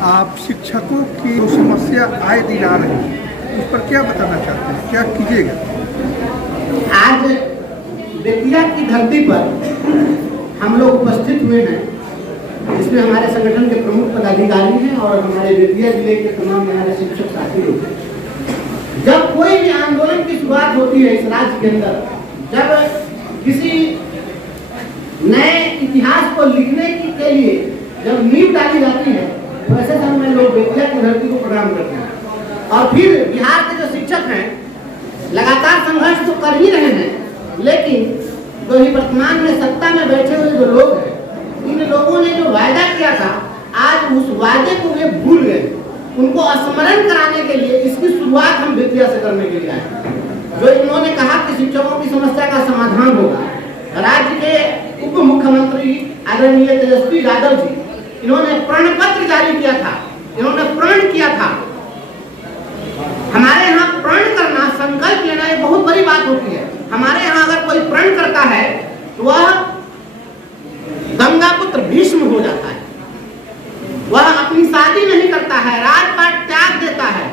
आप शिक्षकों की जो समस्या आए दिन आ रही है उस पर क्या बताना चाहते हैं, क्या कीजिएगा? आज बेतिया की धरती पर हम लोग उपस्थित हुए हैं, इसमें हमारे संगठन के प्रमुख पदाधिकारी हैं और हमारे बेतिया जिले के तमाम हमारे शिक्षक साथी लोग हैं। जब कोई भी आंदोलन की शुरुआत होती है इस राज्य के अंदर, जब किसी नए इतिहास को लिखने के लिए जब नींव डाली जाती है, तो ऐसे समय में लोग बेतिया की धरती को प्रणाम करते हैं। और फिर बिहार के जो शिक्षक हैं लगातार संघर्ष तो कर ही रहे हैं, लेकिन जो ही वर्तमान में सत्ता में बैठे हुए जो लोग हैं, इन लोगों ने जो वायदा किया था, आज उस वायदे को वे भूल गए। उनको स्मरण कराने के लिए इसकी शुरुआत हम बेतिया से करने के लिए आए। जो इन्होंने कहा कि शिक्षकों की समस्या का समाधान होगा, राज्य के उप मुख्यमंत्री आदरणीय तेजस्वी यादव जी, इन्होंने प्रण पत्र जारी किया था, इन्होंने प्रण किया था। हमारे यहाँ प्रण करना, संकल्प लेना एक बहुत बड़ी बात होती है। हमारे यहाँ अगर कोई प्रण करता है तो वह गंगा पुत्र भीष्म हो जाता है, वह अपनी शादी नहीं करता है, राजपाट त्याग देता है।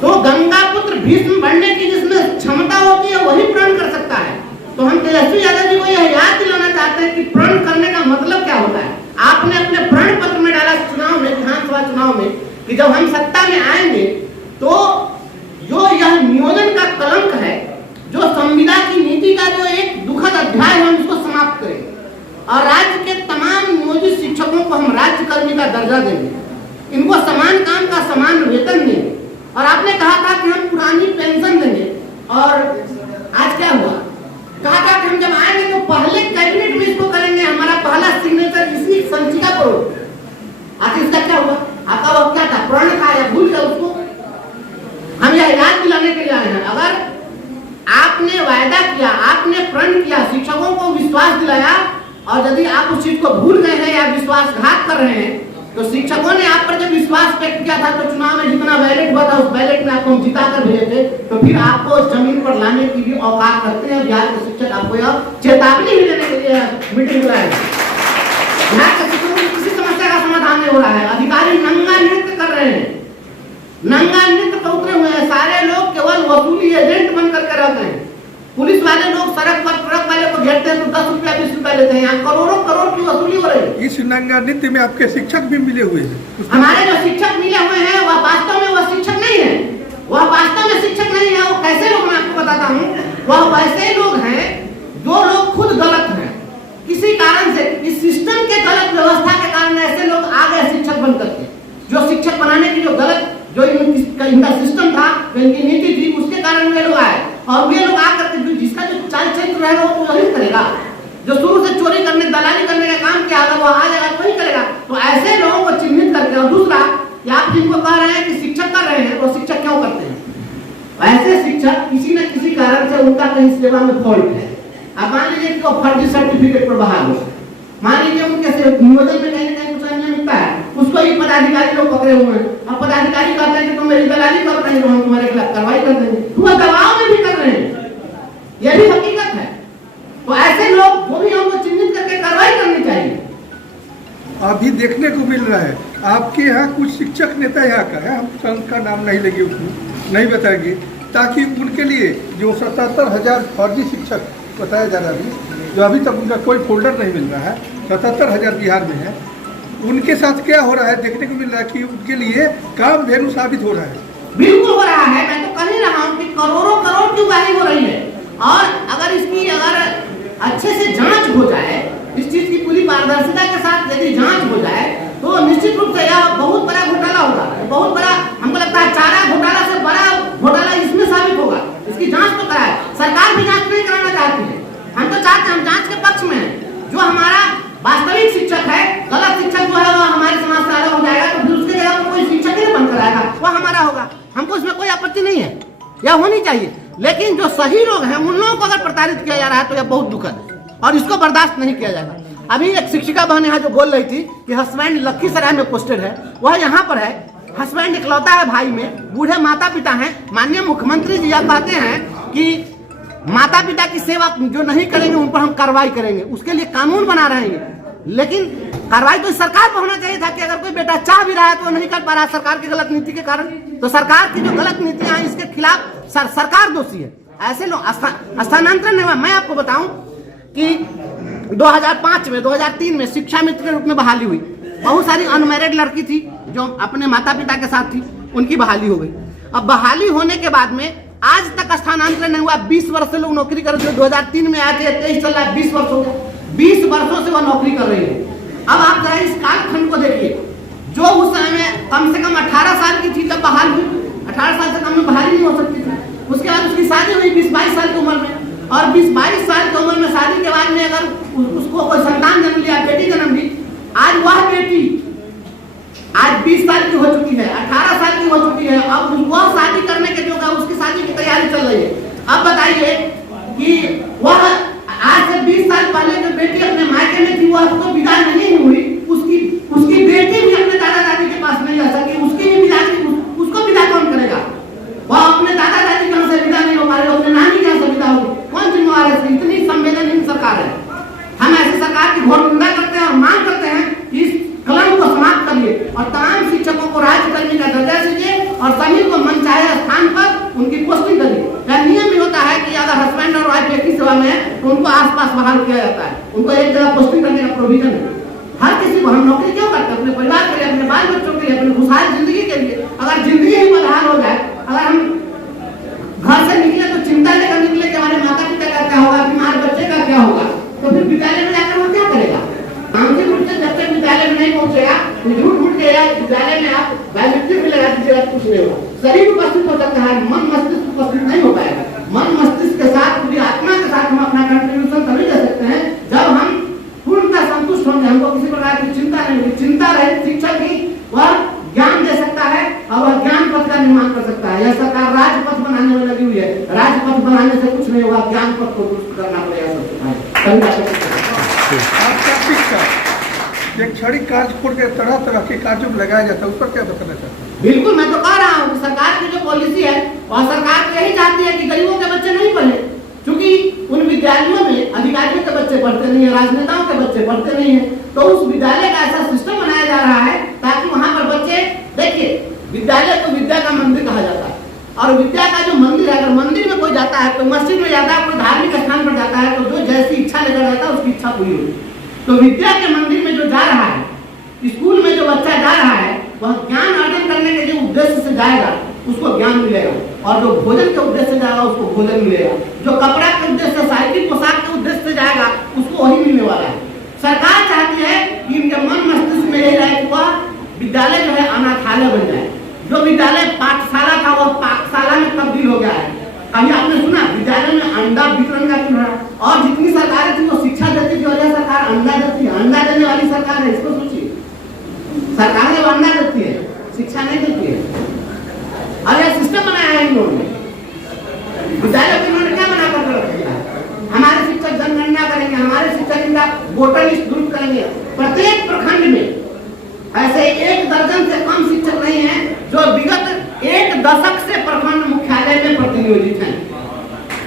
तो गंगा पुत्र भीष्म बनने की जिसमें क्षमता होती है वही प्रण कर सकता है। तो हम तेजस्वी यादव जी को यह याद दिलाना चाहते हैं कि प्रण करने का मतलब क्या होता है। आपने अपने प्रण पत्र में डाला चुनाव में, विधानसभा चुनाव में, कि जब हम सत्ता में आएंगे तो जो यह नियोजन का कलंक है, जो संविदा की नीति का जो एक दुखद अध्याय है, हम इसको समाप्त करेंगे और राज्य के तमाम नियोजित शिक्षकों को हम राज्य कर्मी का दर्जा देंगे, इनको समान काम का समान वेतन देंगे। और आपने कहा था कि हम पुरानी पेंशन देंगे, और आज क्या हुआ? कहा था कि हम जब आएंगे तो पहले कैबिनेट में इसको करेंगे, हमारा पहला सिग्नेचर इसी संचिका पर हो। आखिर इसका क्या हुआ? आपका वह क्या था? प्रण था या भूल गया उसको? हम यह याद दिलाने के लिए आए हैं। अगर आपने वायदा किया, आपने प्रण किया, शिक्षकों को विश्वास दिलाया, और यदि आप उस चीज को भूल गए हैं या विश्वासघात कर रहे हैं, तो शिक्षकों ने आप पर जब विश्वास व्यक्त किया था, तो चुनाव में जितना बैलेट हुआ था उस बैलेट में आपको हम जिता कर भेजे थे, तो फिर आपको जमीन पर लाने की भी औकात रखते हैं। बिहार के शिक्षक आपको यह चेतावनी भी देने के लिए मीटिंग बुलाए। बिहार के शिक्षकों की किसी समस्या का समाधान नहीं हो रहा है। अधिकारी नंगा नृत्य कर रहे हैं, नंगा नृत्य पर उतरे हुए हैं। सारे लोग केवल वसूली एजेंट बन करके रहते हैं। पुलिस वाले लोग सड़क पर ट्रक वाले को घेरते हैं तो 10 रुपया 20 रुपया लेते हैं। यहाँ करोड़ों करोड़ की वसूली हो रही है। इस नंगा नृत्य में आपके शिक्षक भी मिले हुए हैं। हमारे जो शिक्षक मिले हुए हैं वह वास्तव में वह शिक्षक नहीं है, वह वास्तव में शिक्षक नहीं है। वो कैसे लोग, मैं आपको बताता हूँ, वह वैसे लोग हैं जो लोग खुद गलत हैं। किसी कारण से इस सिस्टम के गलत व्यवस्था के कारण ऐसे लोग आ गए शिक्षक बन करके। जो शिक्षक बनाने की जो गलत जो इनका सिस्टम था, इनकी नीति थी, उसके कारण वे लोग आए। और वे लोग आकर के जिसका जो चाल चरित्र रहेगा वो वही करेगा। जो शुरू से चोरी करने, दलाली करने का काम किया वो आ जाएगा वही करेगा। तो ऐसे लोगों को चिन्हित करके, और दूसरा आप जिनको कह रहे हैं कि शिक्षक कर रहे हैं, वो शिक्षक क्यों करते हैं? ऐसे शिक्षक किसी न किसी कारण से उनका कहीं सेवा में फॉल्ट है। आप मान लीजिए कि वो फर्जी सर्टिफिकेट पर बहाल हो, मान लीजिए उनके नियोजन में कहीं ना कहीं कुछ अनियमितता है, उसको ही पदाधिकारी लोग पकड़े हुए हैं। और पदाधिकारी कहते हैं कि तुम मेरी दलाली कर रहे हो, हम तुम्हारे खिलाफ कार्रवाई कर देंगे। वो दबाव में भी कर रहे हैं, यह भी हकीकत है। तो ऐसे लोग वो भी हमको चिन्हित करके कार्रवाई करनी चाहिए। अभी देखने को मिल रहा है आपके यहाँ कुछ शिक्षक नेता यहाँ का है, हम संघ का नाम नहीं लेंगे, उसको नहीं बताएंगे, ताकि उनके लिए जो 77,000 फर्जी शिक्षक बताया जा रहा है, जो अभी तक उनका कोई फोल्डर नहीं मिल रहा है, 77,000 बिहार में है, उनके साथ क्या हो रहा है देखने को मिल रहा है कि उनके लिए काम धेनु साबित हो रहा है। बिल्कुल हो रहा है। मैं तो कह ही रहा हूँ कि करोड़ों करोड़ की उगाही हो रही है। और अगर इसकी अच्छे से जांच हो जाए, इस चीज की पूरी पारदर्शिता के साथ यदि जांच हो जाए, तो निश्चित रूप से यह बहुत बड़ा घोटाला होगा। बहुत बड़ा, हमको लगता है चारा घोटाला से बड़ा घोटाला इसमें साबित होगा। इसकी जांच तो कराए। सरकार भी जांच नहीं कराना चाहती है। हम तो चाहते हैं, हम जांच के पक्ष में हैं। जो हमारा वास्तविक शिक्षक है, गलत शिक्षक जो है वह हमारे समाज से अलग हो जाएगा, तो फिर उसके जगह कोई शिक्षक ही बनकर आएगा, वह हमारा होगा। हमको इसमें कोई आपत्ति नहीं है, यह होनी चाहिए। लेकिन जो सही लोग हैं उन लोगों को अगर प्रताड़ित किया जा रहा है तो यह बहुत दुखद है और इसको बर्दाश्त नहीं किया जाएगा। अभी एक शिक्षिका बहन यहाँ जो बोल रही थी कि हस्बैंड लखीसराय में पोस्टेड है, वह यहाँ पर है। हस्बैंड इकलौता है भाई में, बूढ़े माता पिता हैं। माननीय मुख्यमंत्री जी यह कहते हैं कि माता पिता की सेवा जो नहीं करेंगे उन पर हम कार्रवाई करेंगे, उसके लिए कानून बना रहे हैं। लेकिन कार्रवाई तो सरकार पर होना चाहिए था कि अगर कोई बेटा चाह भी रहा है तो वो नहीं कर पा रहा है सरकार की गलत नीति के कारण। तो सरकार की जो गलत नीतियां हैं इसके खिलाफ सरकार दोषी है। ऐसे लोग स्थानांतरण नहीं हुआ। मैं आपको बताऊं कि 2005 में 2003 में शिक्षा मित्र के रूप में बहाली हुई। बहुत सारी अनमैरिड लड़की थी जो अपने माता पिता के साथ थी, उनकी बहाली हो गई। अब बहाली होने के बाद में आज तक स्थानांतरण नहीं हुआ। 20 वर्ष से लोग नौकरी कर रहे थे। 2003 में आए थे, 23 चल रहा है, 20 वर्ष हो गया। 20 वर्षों से वह नौकरी कर रही है। अब आप जरा इस कालखंड को देखिए, जो उस समय में कम से कम 18 साल की थी तब बहाल हुई। 18 साल से कम में बहाली नहीं हो सकती थी। उसके बाद उसकी शादी हुई 20-22 साल की उम्र में, और 20-22 साल की उम्र में शादी के बाद में अगर उसको कोई संतान जन्म लिया, बेटी जन्म ली, आज वह बेटी आज 20 साल की हो चुकी है, 18 साल की हो चुकी है। अब वह शादी करने के जो है उसकी शादी की तैयारी चल रही है। अब बताइए कि वह आज से 20 साल पहले जो बेटी अपने मायके में थी वह तो विदा नहीं हुई, उसकी बेटी भी अपने दादा दादी के पास नहीं जा सकी, उसकी भी विदा, उसको विदा कौन करेगा? वह अपने दादा दादी कहां से विदा नहीं हो पा रहे, अपने नानी कहां से विदा होगी? कौन जिम्मेवार है? इतनी संवेदनहीन सरकार है। हम ऐसी सरकार की घोर निंदा करते हैं और मांग करते हैं कि इस कलम को समाप्त करिए और तमाम शिक्षकों को राज्यकर्मी का दर्जा दीजिए और सभी को मनचाहे स्थान पर उनकी पोस्टिंग करिए। यह नियम भी होता है कि अगर हस्बैंड और वाइफ एक ही सेवा में है तो उनको आसपास बहाल किया जाता है, उनको एक जगह पोस्टिंग करने का प्रोविजन है। हर किसी को हम नौकरी क्यों करते हैं? अपने परिवार के लिए, अपने बाल बच्चों के लिए, अपनी खुशहाल जिंदगी के लिए। अगर जिंदगी ही बदहाल हो जाए, अगर हम घर से निकले तो चिंता लेकर निकले कि हमारे माता पिता का क्या होगा, बीमार बच्चे का क्या होगा, तो फिर विद्यालय में जाकर वो क्या करेगा? मानसिक रूप से जब तक विद्यालय में नहीं पहुंचेगा तो झूठ के विद्यालय में आप बायोमेट्रिक भी लगा दीजिएगा, कुछ नहीं होगा। शरीर उपस्थित हो सकता है, मन मस्तिष्क उपस्थित नहीं हो पाएगा। मन मस्तिष्क के साथ, पूरी आत्मा के साथ हम अपना कंट्रीब्यूशन तभी दे सकते हैं जब हम पूर्णतः संतुष्ट होंगे, हमको किसी प्रकार की चिंता नहीं होगी। चिंता रहे शिक्षक ही वह ज्ञान दे सकता है और वह ज्ञान पथ का निर्माण कर सकता है। यह सरकार राजपथ बनाने में लगी हुई है। राजपथ बनाने से कुछ नहीं होगा, ज्ञान पथ को दुरुस्त करना पड़ेगा सबसे। आपका शिक्षा एक क्षणिक कार्य छोड़ के तरह तरह के कार्यों में लगाया जाता है, उस पर क्या बताना चाहते हैं? बिल्कुल, मैं तो कह रहा हूँ कि सरकार की जो पॉलिसी है वह सरकार तो यही चाहती है कि गरीबों के बच्चे नहीं पढ़े, क्योंकि उन विद्यालयों में अधिकारियों के बच्चे पढ़ते नहीं है, राजनेताओं के बच्चे पढ़ते नहीं है। तो उस विद्यालय का ऐसा सिस्टम बनाया जा रहा है ताकि वहाँ पर बच्चे, देखिए विद्यालय को विद्या का मंदिर कहा जाता है, और विद्या का जो मंदिर है, अगर मंदिर में कोई जाता है, कोई मस्जिद में जाता है, कोई धार्मिक स्थान पर जाता है, तो जो जैसी इच्छा लेकर जाता है उसकी इच्छा पूरी होती है। तो विद्या के मंदिर में जो जा रहा है, स्कूल में जो बच्चा जा रहा है, वह ज्ञान अर्जन करने के जो उद्देश्य से जाएगा उसको ज्ञान मिलेगा, और जो भोजन के उद्देश्य से जाएगा उसको भोजन मिलेगा, जो कपड़ा के उद्देश्य से, साइकिल पोशाक के उद्देश्य से जाएगा उसको वही मिलने वाला है। सरकार चाहती है कि इनके मन मस्तिष्क में यही रहे कि वह विद्यालय जो है अनाथालय बन जाए। जो विद्यालय पाठशाला था वह पाठशाला में तब्दील हो गया है। कभी आपने सुना विद्यालय में अंडा वितरण का क्यों? और जितनी सरकारें थी वो शिक्षा देती थी और यह सरकार अंडा देती है। अंडा देने वाली सरकार है, इसको सोचिए। सरकार जब अंडा देती है, शिक्षा नहीं देती है। और यह सिस्टम बनाया है इन लोगों ने। विद्यालय में इन्होंने क्या बना कर रखा है? हमारे शिक्षक जनगणना करेंगे, हमारे शिक्षक इनका वोटर लिस्ट ग्रुप करेंगे। प्रत्येक प्रखंड में ऐसे 1 दर्जन से कम शिक्षक नहीं है जो विगत 1 दशक से प्रखंड मुख्यालय में प्रतिनियोजित हैं,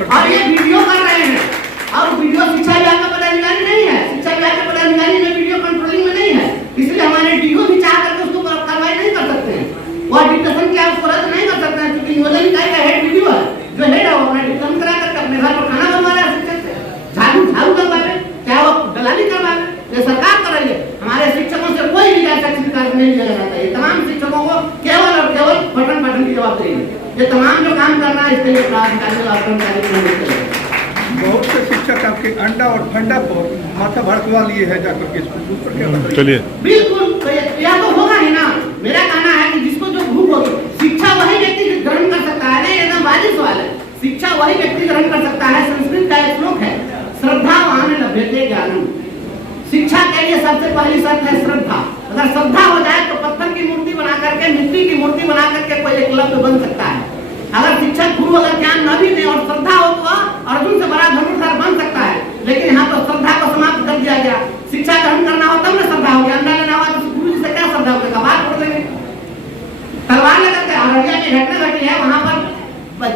और ये वीडियो कर रहे हैं। और वीडियो शिक्षा विभाग का पदाधिकारी नहीं है, शिक्षा विभाग के पदाधिकारी में वीडियो कंट्रोलिंग में नहीं है, इसलिए हमारे डीओ भी चाह करके उसको कार्रवाई नहीं कर सकते हैं। वह डिटेक्शन क्या उसको रद्द नहीं कर सकते हैं, क्योंकि नियोजन इकाई का हेड वीडियो है, जो हेड है वो अपना डिटेक्शन करा करके अपने घर पर खाना बनवा रहा है शिक्षक से, झाड़ू करवाए, चाहे वो दलाली करवाए, ये सरकार कर रही है। हमारे शिक्षकों से कोई भी शैक्षणिक कार्य नहीं लिया जाता है। तमाम शिक्षकों को केवल और केवल पठन पाठन की जवाबदेही है। ये तमाम जो काम करना है इसके लिए बहुत से शिक्षक आपके अंडा और फंडा पर माथा भड़कवा लिए हैं जाकर के स्कूल पर, क्या बताइए? चलिए बिल्कुल, तो यह तो होगा ही ना। मेरा कहना है कि जिसको जो भूख होगी, शिक्षा वही व्यक्ति ग्रहण कर सकता है। नहीं, एकदम वाजिब सवाल है। शिक्षा वही व्यक्ति ग्रहण कर सकता है। संस्कृत का एक श्लोक है, श्रद्धा वहां लभ्यते ज्ञानम। शिक्षा के लिए सबसे पहली शर्त है श्रद्धा। अगर श्रद्धा हो जाए तो पत्थर की मूर्ति बना करके, मिट्टी की मूर्ति बना करके कोई एकलव्य बन सकता है। अगर शिक्षक गुरु अगर ज्ञान न भी दे और श्रद्धा हो तो अर्जुन से बड़ा धनुर्धर बन सकता है। लेकिन यहाँ तो श्रद्धा को समाप्त कर दिया गया। शिक्षा ग्रहण करना हो तब ना श्रद्धा होगी। अंडा लेना हुआ तो गुरु जी से क्या श्रद्धा होगी? कबार फोड़ देंगे, तलवार लेकर के। अररिया में घटना घटी है, वहां पर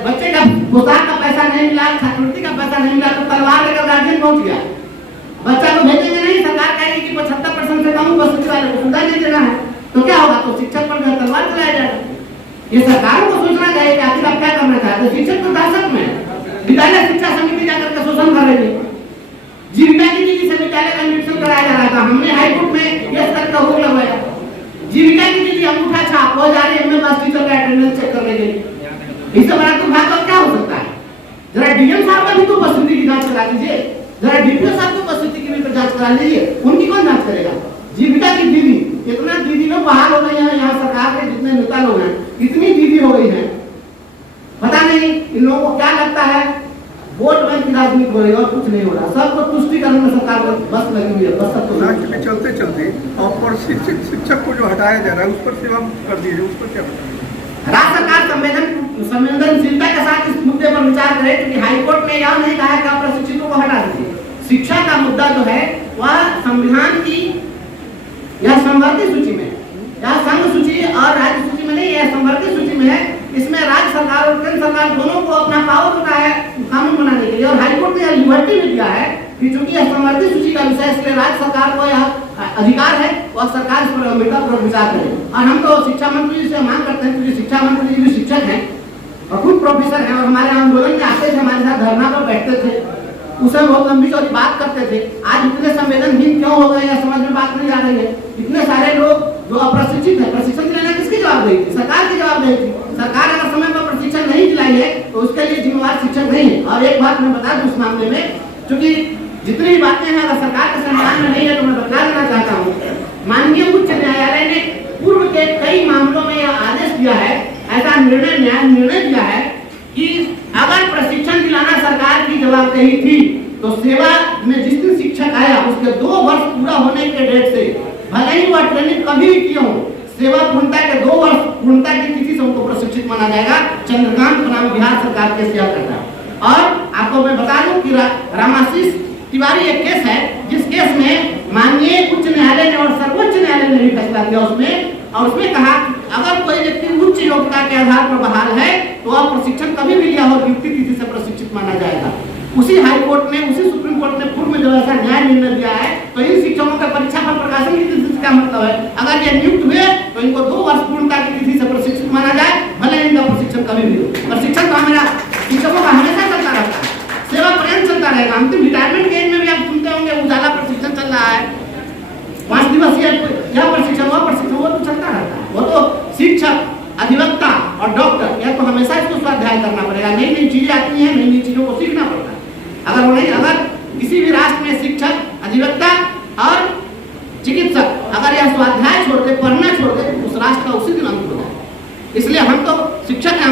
बच्चे का पोशाक का पैसा नहीं मिला, छात्रवृत्ति का पैसा नहीं मिला, तो तलवार लेकर गार्जियन पहुंच गया। बच्चा को भेजेंगे नहीं, सरकार कहेगी कि 75% से कम उपस्थिति वाले को सुविधा नहीं देना है तो क्या होगा, तो शिक्षक पर तलवार चलाया जाएगा। ये सरकारों को सोचना चाहिए कि आखिर आप क्या करना चाहते हैं। शिक्षक तो शासक में विद्यालय शिक्षा समिति जाकर के शोषण कर रही है। जीविका की दीदी से विद्यालय का निरीक्षण कराया जा रहा था, हमने हाईकोर्ट में यह स्तर का हुक्म लगवाया। जीविका की दीदी अंगूठा छाप हो जा रही है, बस टीचर का अटेंडेंस चेक करने के लिए। इससे बड़ा दुर्भाग्य और क्या हो सकता है। जरा डीएम साहब का भी तो उपस्थिति की जांच करा लीजिए, जरा डीपीओ साहब की उपस्थिति की भी जांच करा लीजिए, उनकी कौन जांच करेगा। जीविका की दीदी, इतना दीदी लोग बहाल हो गई हैं यहाँ सरकार के जितने नेता लोग हैं, इतनी दीदी हो गई हैं, पता नहीं इन लोगों को क्या लगता है वोट बैंक की राजनीति हो रही है और कुछ नहीं हो रहा। सबको तुष्टिकरण में सरकार को बस लगी हुई है, बस सब राज्य में चलते चलते और शिक्षक को जो हटाया जा रहा है उस पर सेवा कर दिए, उस पर क्या बताएं। राज्य सरकार संवेदनशीलता के साथ इस मुद्दे पर विचार करे, क्योंकि हाईकोर्ट ने यह नहीं कहा कि आप प्रशिक्षितों को हटा दीजिए। शिक्षा का मुद्दा जो है वह संविधान की यह संवर्ती सूची में, यह संघ सूची और राज्य सूची में नहीं, यह संवर्ती सूची में है। इसमें राज्य सरकार और केंद्र सरकार दोनों को अपना पावर होता है कानून बनाने के लिए, और हाईकोर्ट ने यह लिबर्टी भी दिया है कि चूंकि यह संवर्ती सूची का विषय, इसलिए राज्य सरकार को यह अधिकार है वह सरकार इस पर गंभीरतापूर्वक विचार करे। और हम तो शिक्षा मंत्री जी से मांग करते हैं, क्योंकि शिक्षा मंत्री जी भी शिक्षक हैं और खुद प्रोफेसर हैं, और हमारे आंदोलन में आते थे, हमारे साथ धरना पर बैठते थे, उसे बहुत लंबी चौड़ी बात करते थे। आज इतने संवेदनहीन क्यों हो गए, समझ में बात नहीं आ रही है। इतने सारे लोग जो अप्रशिक्षित है, प्रशिक्षण दिलाना किसकी जवाबदेही थी, सरकार की जवाबदेही थी। सरकार अगर समय पर प्रशिक्षण नहीं दिलाई है तो उसके लिए जिम्मेवार शिक्षक नहीं है। और एक बात मैं बता दूं इस मामले में, क्योंकि जितनी भी बातें हैं अगर सरकार के संज्ञान में नहीं है तो मैं बता देना चाहता हूँ, माननीय उच्च न्यायालय ने पूर्व के कई मामलों में यह आदेश दिया है, ऐसा निर्णय दिया है कि अगर प्रशिक्षण दिलाना सरकार की जवाबदेही थी तो सेवा में जिस दिन शिक्षक आया उसके 2 वर्ष पूरा होने के डेट से, भले ही वह ट्रेनिंग कभी भी किया हो, सेवा पूर्णता के 2 वर्ष पूर्णता की तिथि से उनको प्रशिक्षित माना जाएगा। चंद्रकांत बनाम बिहार सरकार केस यह करता है। और आपको मैं बता दूं कि रामाशीष तिवारी एक केस है, जिस केस में माननीय उच्च न्यायालय ने और सर्वोच्च न्यायालय ने भी फैसला दिया उसमें कहा अगर कोई व्यक्ति उच्च योग्यता के आधार पर बहाल है तो वह प्रशिक्षण कभी भी लिया हो नियुक्ति तिथि से प्रशिक्षित माना जाएगा। उसी हाईकोर्ट ने, उसी सुप्रीम कोर्ट ने पूर्व में जो ऐसा न्याय निर्णय दिया है, तो इन शिक्षकों के परीक्षा पर प्रकाशन की तिथि से क्या मतलब है। अगर ये नियुक्त हुए तो इनको 2 वर्ष पूर्णता की तिथि से प्रशिक्षित माना जाए, भले इनका प्रशिक्षण कभी भी हो। प्रशिक्षण तो हमारा शिक्षकों का हमेशा चलता रहता है, सेवा पर्यंत चलता रहेगा। अंतिम रिटायरमेंट के एज में भी आप सुनते होंगे उजाला प्रशिक्षण चल रहा है, 5 दिवसीय यह प्रशिक्षण वह प्रशिक्षण, वो तो चलता रहता है। वो तो शिक्षक, अधिवक्ता और डॉक्टर, यह तो हमेशा इसको स्वाध्याय करना पड़ेगा। नई नई चीजें आती हैं, नई नई चीजों को सीखना पड़ता है। अगर किसी भी राष्ट्र में शिक्षक, अधिवक्ता और चिकित्सक अगर यह स्वाध्याय छोड़ दे, पढ़ना छोड़ दे, उस राष्ट्र का उसी दिन अंत हो जाए। इसलिए हम तो शिक्षक